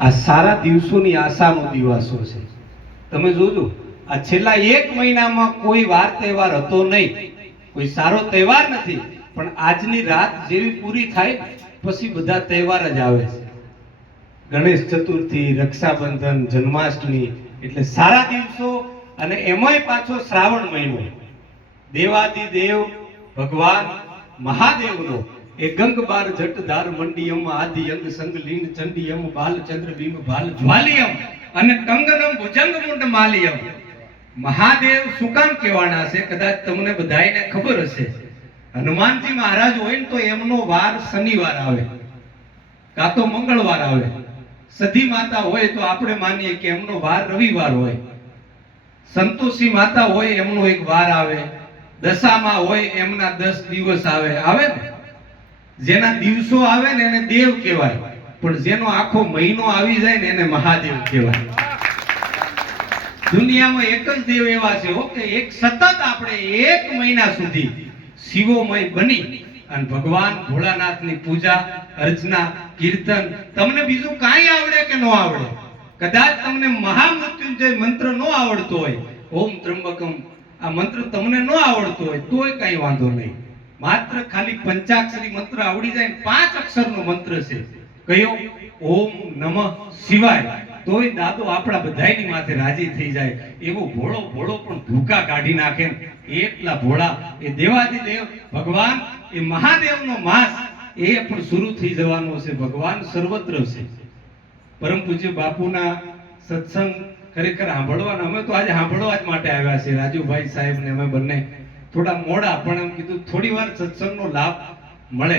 આ સારા દિવસોની આશાનો દિવસો છે. તમે જોજો, આ છેલ્લા 1 મહિનામાં કોઈ વાર તહેવાર હતો નહીં, કોઈ સારો તહેવાર નથી, પણ આજની રાત જેવી પૂરી થાય પછી બધા તહેવાર જ આવે છે. ગણેશ ચતુર્થી, રક્ષાબંધન, જન્માષ્ટમી, એટલે સારા દિવસો. અને એમાંય પાછો શ્રાવણ મહિનો, દેવાદિદેવ ભગવાન મહાદેવનો એ ગંગબાર જટધાર મંડિયમ આદિ અંગ સંગ લીન ચંડિયમ બાલચંદ્ર ભીમ ભાલ જ્વાલિયમ અને કંગનમ ભુજંગ મુંડ માલિયમ. મહાદેવ શું કામ કહેવાના છે? કદાચ તમને બધાયને ખબર હશે. હનુમાનજી મહારાજ હોય ને તો એમનો વાર શનિવાર આવે કાં તો મંગળવાર આવે. સધી માતા હોય તો આપણે માનીએ કે એમનો વાર રવિવાર હોય. સંતોષી માતા હોય એમનો એક વાર આવે. દશામાં હોય એમના 10 દિવસ આવે ને. જેના દિવસો આવે ને એને દેવ કહેવાય, પણ જેનો આખો મહિનો આવી જાય ને એને મહાદેવ કહેવાય. દુનિયામાં એક જ દેવ એવા છે કે એક સતત આપણે 1 મહિના સુધી શિવોમય બની અને ભગવાન ભોળાનાથની પૂજા અર્ચના કીર્તન. તમને બીજું કાંઈ આવડે કે ન આવડે, કદાચ તમને મહામૃત્યુંજય મંત્ર ન આવડતો હોય, ઓમ ત્રંબકમ આ મંત્ર તમને ન આવડતો હોય તોય કઈ વાંધો નહીં. માત્ર ખાલી પંચાક્ષરી મંત્ર આવડી જાય, 5 અક્ષરનો મંત્ર છે. કયો? ઓમ નમઃ શિવાય. તોય દાદો આપણા બધાયની માથે રાજી થઈ જાય. એવો ભોળો ભોળો પણ ધૂકા કાઢી નાખે, એટલા ભોળા એ દેવાદિદેવ ભગવાન, એ મહાદેવનો માસ એ પણ શરૂ થઈ જવાનો છે. ભગવાન સર્વત્ર છે. પરમ પૂજ્ય બાપુના સત્સંગ ખરેખર સાંભળવાના, અમે તો આજે સાંભળવા જ માટે આવ્યા છે. રાજુભાઈ સાહેબ ને અમે બંને થોડા મોડા, પણ એમ કીધું થોડી વાર સત્સંગનો લાભ મળે.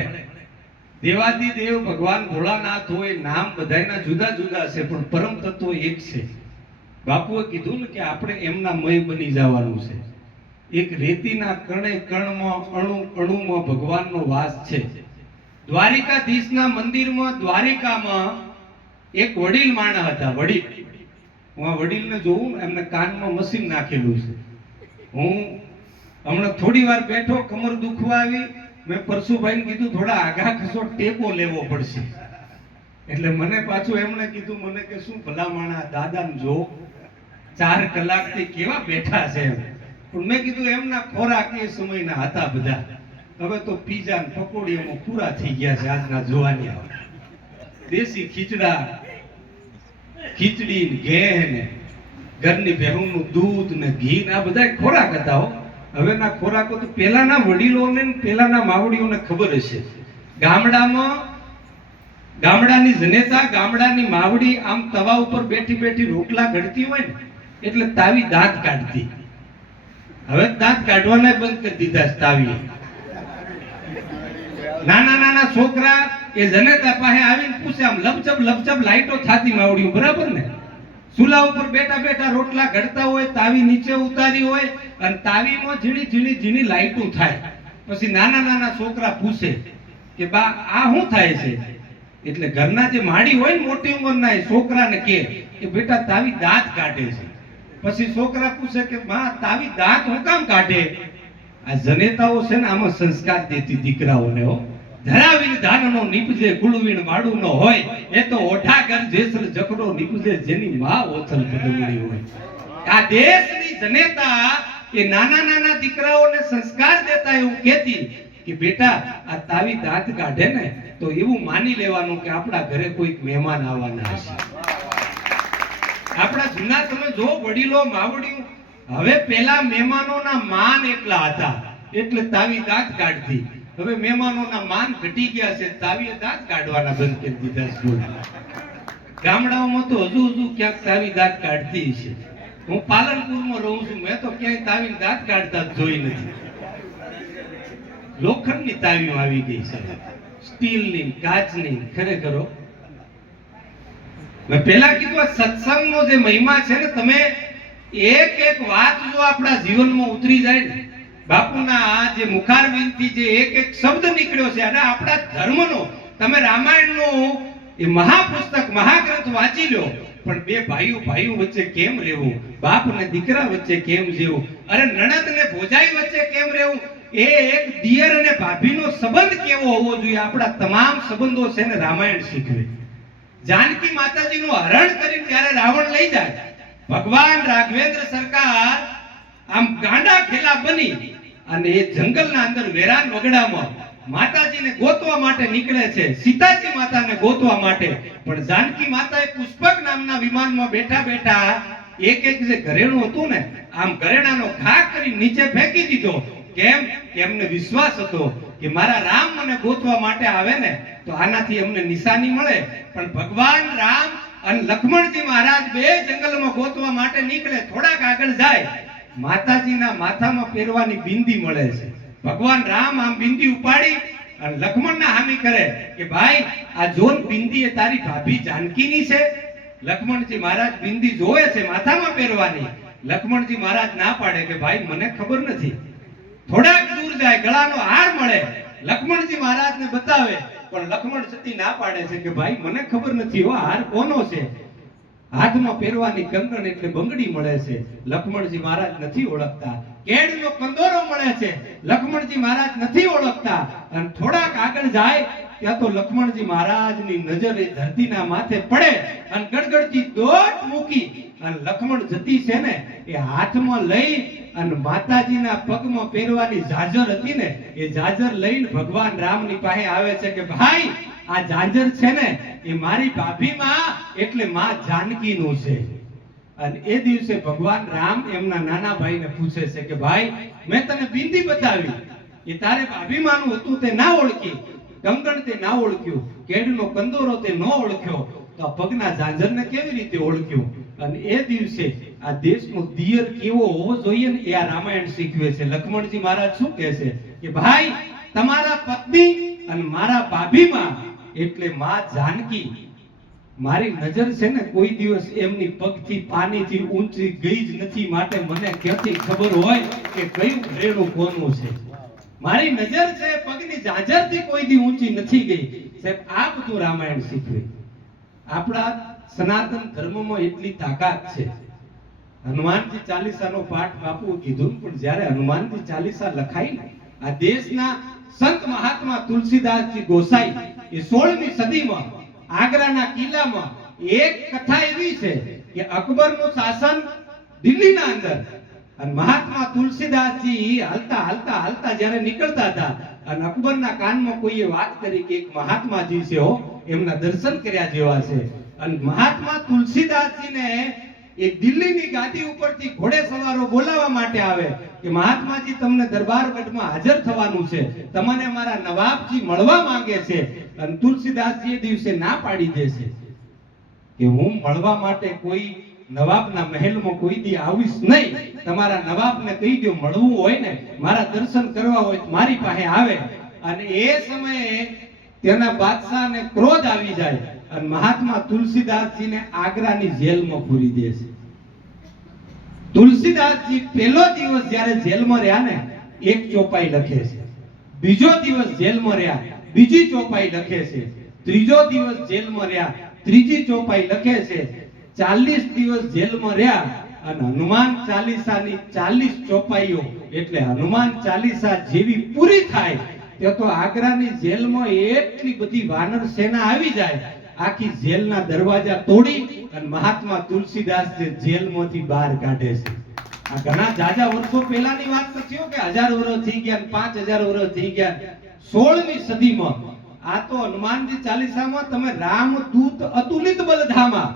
દેવાદિદેવ ભગવાન ભોળાનાથ હોય, નામ બધાયના જુદા જુદા છે, પણ પરમ તત્વ એક છે. બાપુએ કીધું ને કે આપણે એમના મય બની જવાનું છે. એક રેતીના કણે કણમાં અણુ અણુમાં ભગવાનનો વાસ છે. દ્વારિકાધીશના મંદિરમાં દ્વારિકામાં એક વડીલ માણસ હતા. વડીલ, હું આ વડીલને જોઉં, એમને કાનમાં મશીન નાખેલું છે. હું હમણાં થોડી વાર બેઠો, કમર દુખવા આવી, મેં પરશુભાઈને કીધું થોડા આઘા ખસો, ટેપો લેવો પડશે. એટલે મને પાછું એમણે કીધું, મને કે શું ભલા માણા દાદાને જો 4 કલાકથી કેવા બેઠા છે એમ. પણ મેં કીધું એમના ખોરાક એ સમયના હતા બધા, હવે તો પીઝા ને પકોડીઓમાં પૂરા થઈ ગયા છે આજના જોવાની. દેશી ખીચડા, ખીચડી ને ઘે ને ઘરની ભેહુંનું દૂધ ને ઘી ને આ બધા ખોરાક હતા. હવેના ખોરાકો તો પેલાના વડીલોને પેલાના માવડીઓને ખબર હશે. ગામડાની જનેતા, ગામડાની માવડી આમ તવા ઉપર બેઠી બેઠી રોટલા ઘડતી હોય ને એટલે તાવી દાંત કાઢતી. હવે દાંત કાઢવાના બંધ કરી દીધા છે તાવી. નાના નાના છોકરા એ જનેતા પાસે આવીને પૂછે, આમ લપચપ લપચપ લાઈટો થાતી માવડીઓ, બરાબર ને? ચૂલા ઉપર બેઠા બેઠા રોટલા ઘડતા હોય, તાવી નીચે ઉતારી હોય અને તાવીમાં ઝીણી ઝીણી ઝીણી લાઈટો થાય. પછી નાના નાના છોકરા પૂછે કે બા આ શું થાય છે? એટલે ઘરના જે માડી હોય ને મોટી ઉંમરના એ છોકરાને કહે કે બેટા તાવી દાંત કાઢે છે. પછી છોકરા પૂછે કે માં તાવી દાંત હું કામ કાઢે? આ જનેતાઓ છે ને આમાં સંસ્કાર દેતી દીકરાઓને. હો, ધરાવીને ધાનનો નીપજે કુળવીણ માડું ન હોય, એ તો ઓઢાગર જેસલ જકડો નીપજે જેની માં ઓથલ પદમણી હોય. આ દેશની જનેતા એ નાના નાના દીકરાઓને સંસ્કાર દેતા એવું કહેતી કે બેટા આ તાવી દાંત કાઢે ને તો એવું માની લેવાનું કે આપણા ઘરે કોઈક મહેમાન આવવાના હશે. આપણા જૂના તમે જો વડીલો માવડીઓ, હવે પેલા મહેમાનોના માન એટલા હતા એટલે તાવી દાંત કાઢતી. હવે મહેમાનોના માન ઘટી ગયા છે, તાવીએ દાંત કાઢવાના બંધ કરી દીધા છે. ગામડાઓમાં તો હજુ ક્યાંક તાવી દાંત કાઢતી છે. હું પાલનપુરમાં રહું છું, મેં તો ક્યાંય તાવી દાંત કાઢતા જોઈ નથી. લોખંડની તાવીઓ આવી ગઈ છે, સ્ટીલની, કાચની. ખરેખર મેં પહેલા કીધું આ સત્સંગનો જે મહિમા છે ને, તમે એક એક વાત જો આપણા જીવનમાં ઉતરી જાય ને, બાપુના આ જે મુખારવિંદથી જે એક એક શબ્દ નીકળ્યો છે અને આપણા ધર્મનો, તમે રામાયણનો એ મહાપુસ્તક મહાગ્રંથ વાંચી લો, પણ બે ભાઈઓ વચ્ચે કેમ રહેવું, બાપ ને દીકરા વચ્ચે કેમ રહેવું, અરે નણંદ ને ભોજાઈ વચ્ચે કેમ રહેવું, એ એક દિયર અને ભાભીનો સંબંધ કેવો હોવો જોઈએ, આપણા તમામ સંબંધો છે ને રામાયણ શીખવે. જાનકી માતાજીનું હરણ કરીને જ્યારે રાવણ લઈ જાય, ભગવાન રાઘવેન્દ્ર સરકાર આમ ગાંડા ખેલા બની અને એ જંગલના અંદર વેરાન વગડામાં માતાજીને ગોતવા માટે નીકળે છે, સીતાજી માતાને ગોતવા માટે. પણ જાનકી માતાએ પુષ્પક નામના વિમાનમાં બેઠા બેઠા એક જે ઘરેણું હતું ને, આમ ઘરેણાનો ઘા કરી નીચે ફેંકી દીધો. કેમ? કે એમને વિશ્વાસ હતો કે મારા રામ મને ગોતવા માટે આવે ને તો આનાથી અમને નિશાની મળે. પણ ભગવાન રામ અને લક્ષ્મણજી મહારાજ બે જંગલમાં ગોતવા માટે નીકળે. થોડાક આગળ જાય, માતાજીના માથામાં પહેરવાની બિંદી મળે છે. ભગવાન રામ આમ બિંદી ઉપાડી અને લક્ષ્મણના હામી કરે કે ભાઈ આ જોન બિંદી એ તારી ભાભી જાનકીની છે. લક્ષ્મણજી મહારાજ બિંદી જોવે છે માથામાં પહેરવાની. લક્ષ્મણજી મહારાજ ના પાડે કે ભાઈ મને ખબર નથી. થોડાક દૂર જાય, ગળાનો હાર મળે, લક્ષ્મણજી મહારાજને બતાવે, પણ લક્ષ્મણ સતી ના પાડે છે કે ભાઈ મને ખબર નથી હો, હાર કોનો છે. હાથમાં પહેરવાની કંગણ એટલે બંગડી મળે છે, લક્ષ્મણજી મહારાજ નથી ઓળખતા. કેડનો કંદોરો મળે છે, લક્ષ્મણજી મહારાજ નથી ઓળખતા. અને થોડાક આગળ જાય ત્યાં તો લક્ષ્મણજી મહારાજની નજર એ ધરતીના માથે પડે અને ગડગડતી દોટ મૂકી અને લક્ષ્મણ જતી છે ને એ હાથમાં લઈ અને માતાજીના પગમાં પહેરવાની ઝાંઝર હતી ને એ ઝાંઝર લઈને ભગવાન રામની પાસે આવે છે કે ભાઈ આ ઝાંઝર છે ને એ મારી ભાભીમાં એટલે માં જાનકીનું છે. અને એ દિવસે ભગવાન રામ એમના નાના ભાઈને પૂછે છે કે ભાઈ મેં તને બિંદી બતાવી, એ તારે ભાભીમાંનું હતું તે ના ઓળખી, કંગણ તે ના ઓળખ્યું, કેડનો કંદોરો તે ન ઓળખ્યો, તો આ પગના ઝાંઝરને કેવી રીતે ઓળખ્યું? અને એ દિવસે આ દેશનો દિયર કેવો હોવો જોઈએ ને એ આ રામાયણ શીખવે છે. લક્ષ્મણજી મહારાજ શું કહે છે કે ભાઈ તમારા પત્ની અને મારા ભાભીમાં એટલે માં જાનકી, મારી નજર છે ને કોઈ દિવસ એમની પગથી પાણીથી ઊંચી ગઈ જ નથી, માટે મને ક્યાંથી ખબર હોય કે કયું રેણું કોનું છે. મારી નજર છે પગની ઝાંઝરથી કોઈ દી ઊંચી નથી ગઈ. સાહેબ આ બધું રામાયણ શીખવે. આપણા સનાતન ધર્મમાં એટલી તાકાત છે. હનુમાનજી ચાલીસાનો પાઠ બાપુએ કીધું, પણ જ્યારે હનુમાનજી ચાલીસા લખાઈ ને આ દેશના સંત મહાત્મા તુલસીદાસજી ગોસાઈ એ 16મી સદીમાં આગ્રાના કિલ્લામાં એક કથા એવી છે કે અકબરનું શાસન દિલ્હીના અંદર અને મહાત્મા તુલસીદાસજી હાલતા હાલતા હાલતા જ્યારે નીકળતા હતા અને અકબરના કાનમાં કોઈએ વાત કરી કે એક મહાત્માજી છે હો, એમના દર્શન કર્યા જેવા છે. અને મહાત્મા તુલસીદાસજીને એ દિલ્હીની ગાદી ઉપરથી ઘોડે સવારો બોલાવવા માટે આવે કે મહાત્માજી તમને દરબારગઢમાં હાજર થવાનું છે, તમને અમારા નવાબજી મળવા માંગે છે. અને તુલસીદાસજી એ દિવસે ના પાડી દે છે કે હું મળવા માટે કોઈ નવાબના મહેલમાં કોઈ દી આવીશ નહીં. તમારા નવાબને કહી દો મળવું હોય ને મારા દર્શન કરવા હોય તો મારી પાસે આવે. અને એ સમયે તેના બાદશાહને ક્રોધ આવી જાય અને મહાત્મા તુલસીદાસજીને આગ્રાની જેલમાં પૂરી દે છે. તુલસીદાસજી પહેલો દિવસ જ્યારે જેલમાં રહ્યા ને એક ચોપાઈ લખે છે, બીજો દિવસ જેલમાં રહ્યા બીજી ચોપાઈ લખે છે, ત્રીજો દિવસ જેલમાં રહ્યા ત્રીજી ચોપાઈ લખે છે, 40 દિવસ જેલમાં રહ્યા અને હનુમાન ચાલીસાની 40 ચોપાઈઓ એટલે હનુમાન ચાલીસા જેવી પૂરી થાય તે તો આગ્રાની જેલમાં એટલી બધી વાનર સેના આવી જાય, આખી જેલના દરવાજા તોડી અને મહાત્મા તુલસીદાસ જેલમાંથી બહાર કાઢે છે. આ ઘણા જાજા વર્ષો પહેલાની વાત નથી કે 1000 વર્ષ થઈ ગયા, 5000 વર્ષ થઈ ગયા. 16મી સદીમાં આ તો હનુમાનજી ચાલીસામાં તમે રામદૂત અતુલિત બલધામા,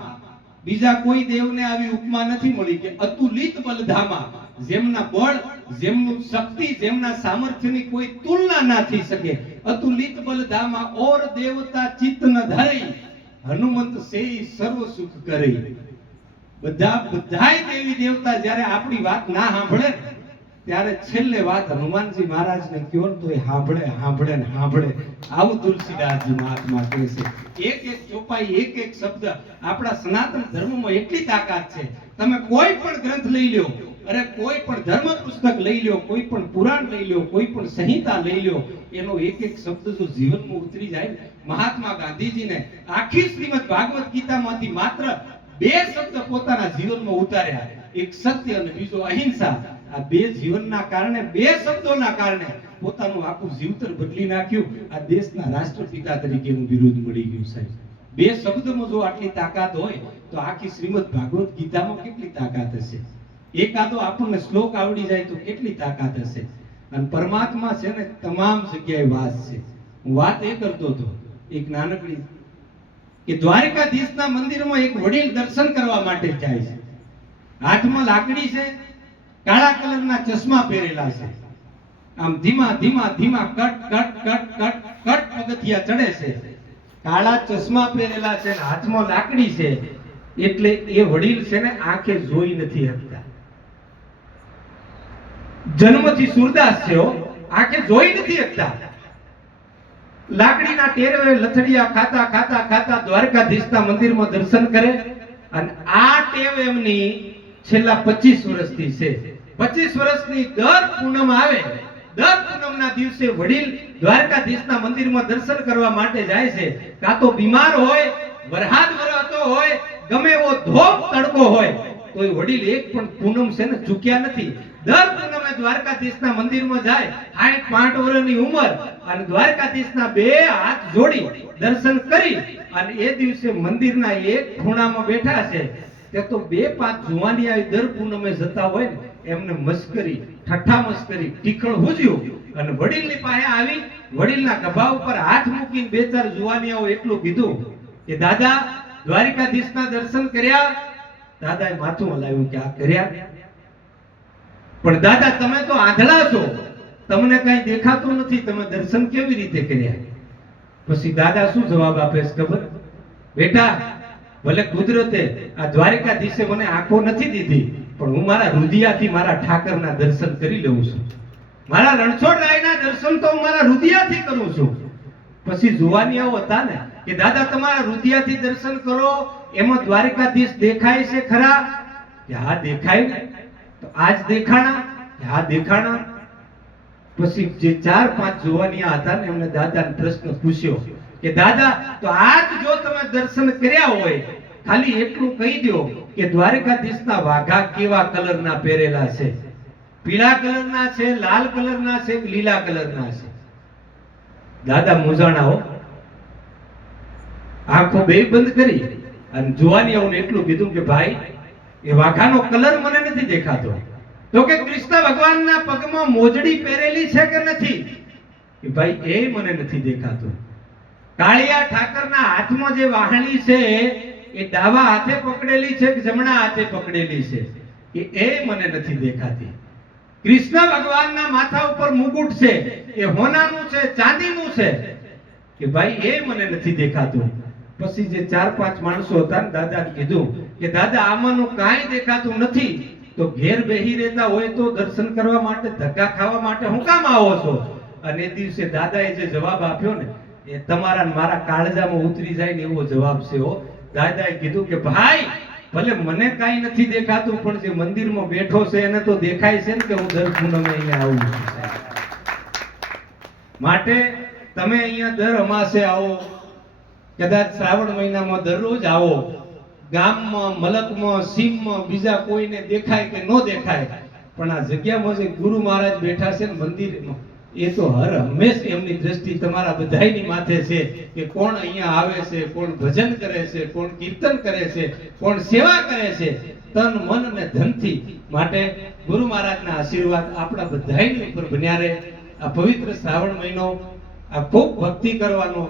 બીજા કોઈ દેવને આવી ઉપમા નથી મળી કે અતુલિત બલધામા, જેમના બળ જેમનું શક્તિ જેમના સામર્થ્યની કોઈ તુલના ના થઈ શકે. અતુલિત બલધામા ઓર દેવતા ચિત્ત ન ધરી, હનુમંત સેઈ સર્વ સુખ કરી. બધાય દેવી દેવતા જ્યારે આપણી વાત ના સાંભળે ત્યારે છેલ્લે વાત હનુમાનજી મહારાજને કયો તો એ સાંભળે ને સાંભળે. આવું તુલસીદાસજી મહાત્મા કહે છે. એક એક ચોપાઈ એક એક શબ્દ આપણા સનાતન ધર્મમાં એટલી તાકાત છે. તમે કોઈ પણ ગ્રંથ લઈ લ્યો, અરે કોઈ પણ ધર્મ પુસ્તક લઈ લ્યો, કોઈ પણ પુરાણ લઈ લ્યો, કોઈ પણ સંહિતા લઈ લ્યો, એનો એક એક શબ્દ જો જીવનમાં ઉતરી જાય. મહાત્મા ગાંધીજીને આખી શ્રીમદ ભાગવત ગીતામાંથી માત્ર 2 શબ્દ પોતાના જીવનમાં ઉતાર્યા, એક સત્ય અને બીજો અહિંસા. આ 2 જીવનના કારણે 2 શબ્દોના કારણે પોતાનું આખું જીવતર બદલી નાખ્યું. આ દેશના રાષ્ટ્રપિતા તરીકેનું બિરુદ મળી ગયું સાહેબ. બે શબ્દમાં જો આટલી તાકાત હોય તો આખી શ્રીમદ ભાગવત ગીતામાં કેટલી તાકાત હશે? એકાદો આપણને શ્લોક આવડી જાય તો કેટલી તાકાત હશે? અને પરમાત્મા છે ને તમામ જગ્યાએ વાસ છે. હું વાત એ કરતો હતો એક નાનકડી કે દ્વારકાધીશના મંદિરમાં એક વડીલ દર્શન કરવા માટે જાય છે. હાથમાં લાકડી છે, કાળા કલરના ચશ્મા પહેરેલા છે. આમ ધીમા ધીમા ધીમા cut cut cut cut cut પગથિયા ચડે છે. કાળા ચશ્મા પહેરેલા છે, હાથમાં લાકડી છે, એટલે એ વડીલ છે ને આંખે જોઈ નથી શકતા. જન્મથી સુરદાસ છે, આંખે જોઈ નથી શકતા. લાકડીના ટેરવે લથડિયા ખાતા ખાતા ખાતા દ્વારકાધીશના મંદિરમાં દર્શન કરે. અને આ ટેવ એમની છેલ્લા 25 વર્ષથી છે. 25 વર્ષની દર પૂનમ આવે, દર પૂનમના દિવસે વડીલ દ્વારકાધીશના મંદિરમાં દર્શન કરવા માટે જાય છે. કાં તો બીમાર હોય, વરસાદ વરસતો હોય, ગમે એવો ધોપ તડકો હોય, તો એ વડીલ એક પણ પૂનમ છે ને ચૂક્યા નથી. દર પૂનમે દ્વારકાધીશના મંદિરમાં જાય. 65 વર્ષની ઉંમર અને દ્વારકાધીશના બે હાથ જોડી દર્શન કરી અને એ દિવસે મંદિરના એક ખૂણામાં બેઠા છે. તે તો 2-5 જુવાની આવી દર પૂનમે જતા હોય ને એમને મસ્કરી, ઠઠ્ઠા મસ્કરી, ટીકળ હુજ્યું અને વડીલની પાસે આવી વડીલના ગભા ઉપર હાથ મૂકીને 2-4 જુવાનીઓ એટલું કીધું કે દાદા દ્વારકાધીશના દર્શન કર્યા? દાદાએ માથું હલાવ્યું કે આ કર્યા. પણ દાદા તમે તો આંધળા છો, તમને કઈ દેખાતું નથી, તમે દર્શન કેવી રીતે કર્યા? પછી દાદા શું જવાબ આપે છે ખબર? બેટા, ભલે કુદરતે આ દ્વારકાધીશે મને આંખો નથી દીધી, પણ હું મારા રુધિયાથી મારા ઠાકરના દર્શન કરી લઉં છું. મારા રણછોડરાયના દર્શન તો હું મારા રુધિયાથી કરું છું. પછી જુવાનિયાઓ હતા ને કે દાદા તમારા રુધિયાથી દર્શન કરો, એમાં દ્વારકાધીશ દેખાય છે ખરા? કે હા દેખાય ને. તો આજ દેખાણા? કે હા દેખાણા. પછી જે 4-5 જુવાનિયા હતા ને એમને દાદાને પ્રશ્ન પૂછ્યો કે દાદા તો આજ જો તમે દર્શન કર્યા હોય, ખાલી એટલું કહી દો કે દ્વારકાધીશના વાઘા કેવા કલરના પહેરેલા છે? પીળા કલરના છે, લાલ કલરના છે, લીલા કલરના છે? દાદા મૂંઝાણા હો. આંખો બે બંધ કરી અને જુવાનિયાઓને એટલું કીધું કે ભાઈ એ વાઘાનો કલર મને નથી દેખાતો. તો કે કૃષ્ણ ભગવાનના પગમાં મોજડી પહેરેલી છે કે નથી? કે ભાઈ એ મને નથી દેખાતું. કાળિયા ઠાકરના હાથમાં જે વાહણી છે એ ડાવા હાથે પકડેલી છે કે જમણા હાથે પકડેલી છે? કે એ મને નથી દેખાતી. કૃષ્ણ ભગવાનના માથા ઉપર મુકુટ છે, એ હોનાનું છે, ચાંદીનું છે? કે ભાઈ એ મને નથી દેખાતું. પછી જે 4-5 માણસો હતા ને દાદાને કીધું કે દાદા આમાંનું કાંઈ દેખાતું નથી, તો ઘેર બેહી રહેતા હોય તો દર્શન કરવા માટે, ધક્કા ખાવા માટે હું કામ આવો છો? અને એ દિવસે દાદાએ જે જવાબ આપ્યો ને એ તમારા મારા કાળજામાં ઉતરી જાય ને એવો જવાબ છે હો. દાદાએ કીધું કે ભાઈ ભલે મને કાંઈ નથી દેખાતું, પણ જે મંદિરમાં બેઠો છે એને તો દેખાય છે ને કે હું દર પૂનમે અહીંયા આવું છું. માટે તમે અહીંયા દર અમાસે આવો, કદાચ શ્રાવણ મહિનામાં દરરોજ આવો. ગામમાં, મલકમાં, સીમમાં બીજા કોઈને દેખાય કે ન દેખાય, પણ આ જગ્યામાં જે ગુરુ મહારાજ બેઠા છે ને મંદિરમાં, એ તો હર હંમેશ એમની દ્રષ્ટિ તમારા બધાયની માથે છે કે કોણ અહીંયા આવે છે, કોણ ભજન કરે છે, કોણ કીર્તન કરે છે, કોણ સેવા કરે છે, તન મન અને ધનથી. માટે ગુરુ મહારાજના આશીર્વાદ આપણા બધાયની ઉપર બન્યા રહે. આ પવિત્ર શ્રાવણ મહિનો, આ ખૂબ ભક્તિ કરવાનો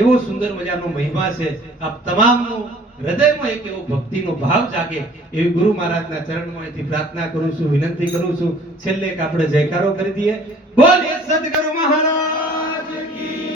એવો સુંદર મજાનો મહિમા છે. આપ તમામનું હૃદયમાં એક એવો ભક્તિનો ભાવ જાગે એવી ગુરુ મહારાજના ચરણમાંથી પ્રાર્થના કરું છું, વિનંતી કરું છું. છેલ્લે એક આપણે જયકારો કરી દઈએ. બોલે સદગુરુ મહારાજ.